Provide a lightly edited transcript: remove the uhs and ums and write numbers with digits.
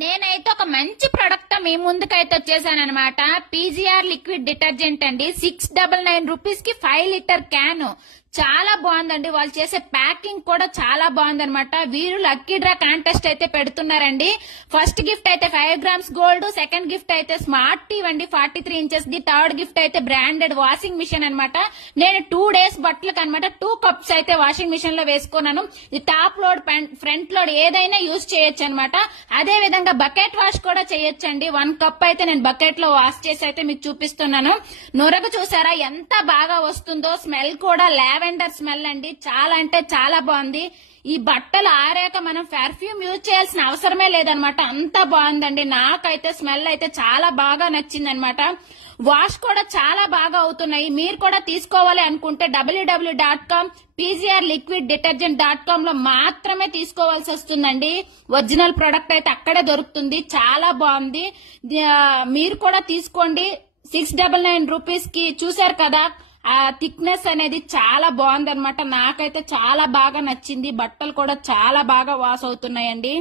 నేనైతే ఒక మంచి ప్రొడక్ట్ తో మీ ముందుకైతే వచ్చేసాను అనమాట. పీజీఆర్ లిక్విడ్ డిటర్జెంట్ అండి. 699 రూపీస్ కి 5 లీటర్ క్యాన్. చాలా బాగుందండి. వాళ్ళు చేసే ప్యాకింగ్ కూడా చాలా బాగుందనమాట. వీరు లక్కీ డ్రా కాంటెస్ట్ అయితే పెడుతున్నారండి. ఫస్ట్ గిఫ్ట్ అయితే 5 గ్రామ్స్ గోల్డ్, సెకండ్ గిఫ్ట్ అయితే స్మార్ట్ టీవీ అండి 43 ఇంచెస్ ది, థర్డ్ గిఫ్ట్ అయితే బ్రాండెడ్ వాషింగ్ మిషన్ అనమాట. నేను 2 డేస్ బట్టలకు అనమాట 2 కప్స్ అయితే వాషింగ్ మిషన్ లో వేసుకున్నాను. ఇది టాప్ లోడ్ ఫ్రంట్ లోడ్ ఏదైనా యూజ్ చేయొచ్చు అనమాట. అదే విధంగా బకెట్ వాష్ కూడా చేయొచ్చండి. 1 కప్ అయితే నేను బకెట్ లో వాష్ చేసి అయితే మీకు చూపిస్తున్నాను. నురగ చూసారా ఎంత బాగా వస్తుందో. స్మెల్ కూడా లావెండర్ స్మెల్ అండి. చాలా అంటే చాలా బాగుంది. ఈ బట్టలు ఆరాక మనం పర్ఫ్యూమ్ యూజ్ చేయాల్సిన అవసరమే లేదనమాట. అంత బాగుందండి. నాకైతే స్మెల్ అయితే చాలా బాగా నచ్చింది అనమాట. వాష్ కూడా చాలా బాగా అవుతున్నాయి. మీరు కూడా తీసుకోవాలి అనుకుంటే www.com pgrliquiddetergent.com లో మాత్రమే తీసుకోవాల్సి వస్తుందండి. ఒరిజినల్ ప్రొడక్ట్ అయితే అక్కడే దొరుకుతుంది. చాలా బాగుంది. మీరు కూడా తీసుకోండి. 699 రూపీస్ కి చూసారు కదా. ఆ థిక్నెస్ అనేది చాలా బాగుంది అనమాట. నాకైతే చాలా బాగా నచ్చింది. బట్టలు కూడా చాలా బాగా వాష్ అవుతున్నాయండి.